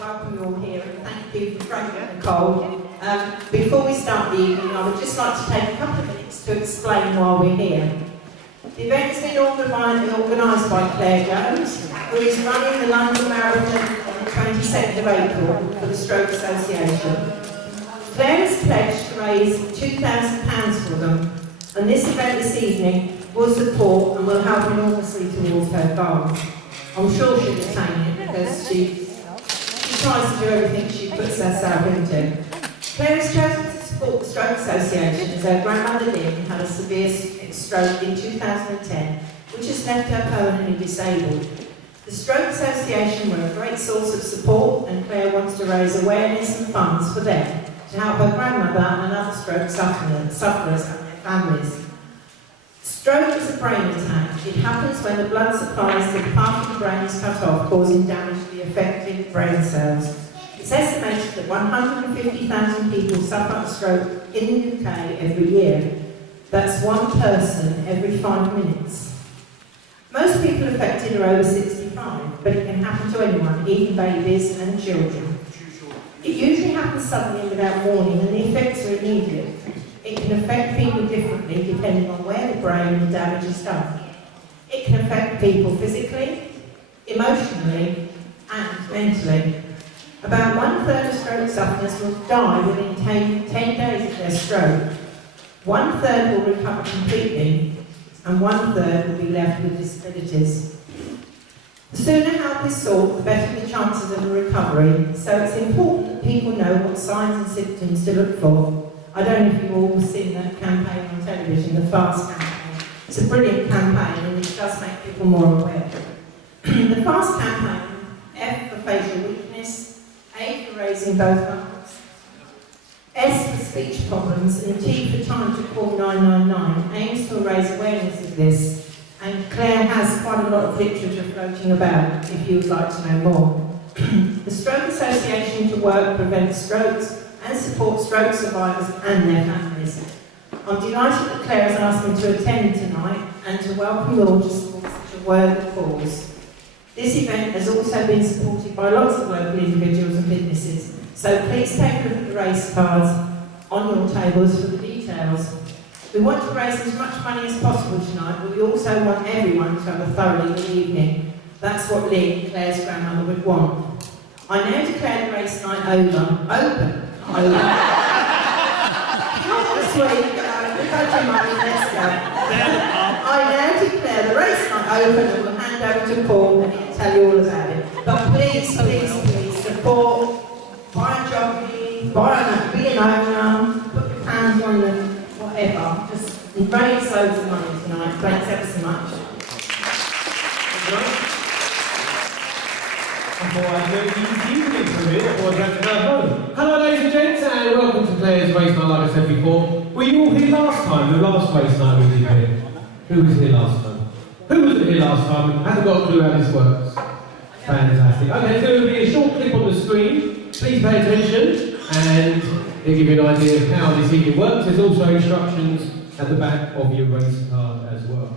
Welcome you all here and thank you for braving the cold. Before we start the evening, I would just like to take a couple of minutes to explain why we're here. The event has been organised by Claire Jones, who is running the London Marathon on the 22nd of April for the Stroke Association. Claire has pledged to raise £2,000 for them, and this event this evening will support and will help enormously towards her goal. I'm sure she'll attain it because she tries to do everything she puts herself into. Claire has chosen to support the Stroke Association as her grandmother Lynn had a severe stroke in 2010, which has left her permanently disabled. The Stroke Association were a great source of support, and Claire wants to raise awareness and funds for them to help her grandmother and other stroke sufferers and their families. Stroke is a brain attack. It happens when the blood supplies to the part of the brain is cut off, causing damage to the affected brain cells. It's estimated that 150,000 people suffer a stroke in the UK every year. That's one person every 5 minutes. Most people affected are over 65, but it can happen to anyone, even babies and children. It usually happens suddenly without warning, and the effects are immediate. It can affect people differently depending on where the brain and damage is done. It can affect people physically, emotionally, and mentally. About 1/3 of stroke sufferers will die within 10 days of their stroke. 1/3 will recover completely, and 1/3 will be left with disabilities. The sooner help is sought, the better the chances of a recovery, so it's important that people know what signs and symptoms to look for. I don't know if you've all seen that campaign on television, the FAST campaign. It's a brilliant campaign and it does make people more aware. The FAST campaign, F for facial weakness, A for raising both arms, S for speech problems, and T for time to call 999, aims to raise awareness of this. And Claire has quite a lot of literature floating about if you would like to know more. The Stroke Association to work prevents strokes and support stroke survivors and their families. I'm delighted that Claire has asked me to attend tonight and to welcome you all to support such a worthy cause. This event has also been supported by lots of local individuals and businesses, so please take a look at the race cards on your tables for the details. We want to raise as much money as possible tonight, but we also want everyone to have a thoroughly good evening. That's what Lynn, Claire's grandmother, would want. I now declare the race night open. Not this week, we've had your money, let's go. I now declare the race night open and we'll hand over to Paul and he'll tell you all about it. But please, please, please support, buy a jockey, be an owner, put your hands on them, whatever. Just raise loads of money tonight. Thanks ever so much. Hello ladies and gents, and welcome to Claire's race night. Like I said before, were you all here last time? The last race night we did here. Who was here last time? Who was here last time and hasn't got a clue how this works? Fantastic. Okay, there's going to be a short clip on the screen. Please pay attention and it'll give you an idea of how this evening works. There's also instructions at the back of your race card as well.